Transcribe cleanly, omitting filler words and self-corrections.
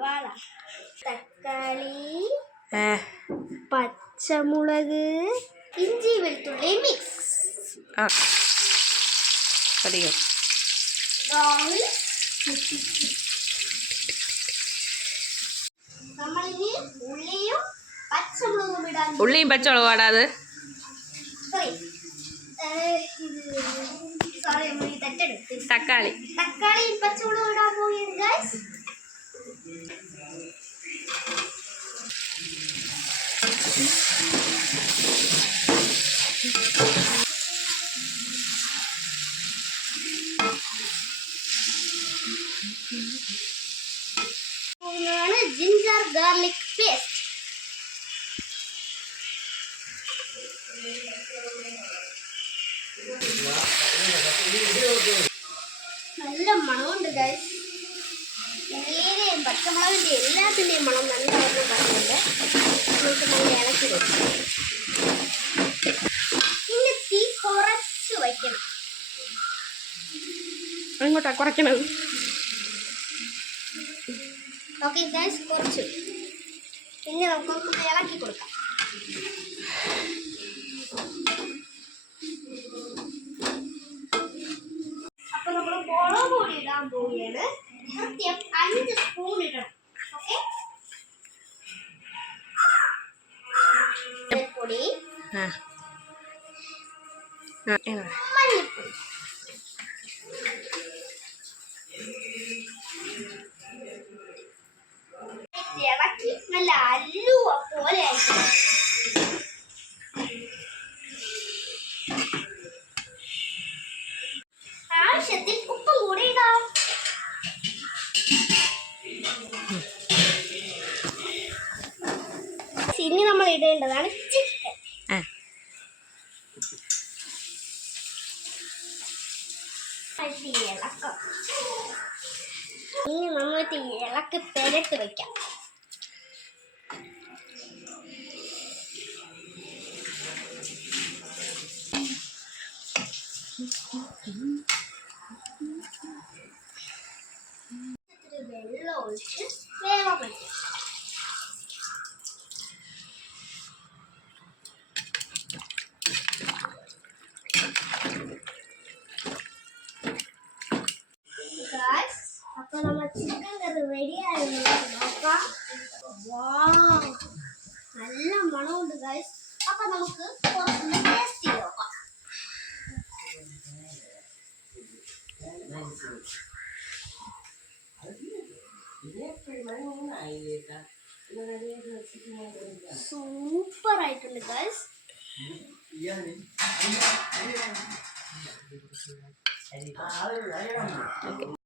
സവാള, തക്കാളി, പച്ചമുളക്, ഇഞ്ചി വെളുത്തുള്ളി മിക്സ്. നമ്മളിനി ഉള്ളിയും പച്ചമുളകും ഇടാൻ. ഉള്ളിയും പച്ചമുളകും ഇടാതെ തക്കാളി തക്കാളിയും പച്ചമുളകും ഇടാൻ പോവുകയാണ് ഗൈസ്. Ginger garlic paste. നല്ല മണമുണ്ട് ഗൈസ്. ഉള്ളിയുടെയും പച്ചമുളകിൻ്റെ എല്ലാത്തിൻ്റെയും മണം നല്ല വരുന്നുണ്ട്. നമുക്ക് നല്ല ഇളക്കി വെക്കാം. പിന്നെ തീ കുറച്ച് വയ്ക്കണം. അങ്ങോട്ടാ കുറയ്ക്കണത്. ഓക്കെ ഗൈസ്, കുറച്ച്. പിന്നെ നമുക്കൊന്ന് ഇളക്കി കൊടുക്കാം. അപ്പൊ നമ്മൾ മുളക് പൊടി ഇടാൻ പോവുകയാണ്. കൃത്യം 5 സ്പൂൺ ഇടണം. ഓക്കെ, പൊടി, മല്ലിപ്പൊടി, ഇളക്കി നല്ല അല്ലുവ പോലെ ആയിട്ട്. ആവശ്യത്തിൽ ഉപ്പും കൂടി ഇടാം. ഇനി നമ്മൾ ഇടേണ്ടതാണ് ചിക്കൻ. ഇളക്കാം. ഇനി നന്നായിട്ട് ഇളക്കി പെരട്ട് വെക്കാം. വെള്ളം ഒഴിച്ച് വേവാൻ പറ്റും. അപ്പൊ നമ്മൾ ചിക്കൻ കറി റെഡിയായി നോക്കാം. നല്ല മണമുണ്ട് ഗൈസ്. അപ്പൊ നമുക്ക് കുറച്ചൊന്ന് ടേസ്റ്റ് ചെയ്ത് നോക്കാം. സൂപ്പർ ആയിട്ടുണ്ട് ഗൈസ്.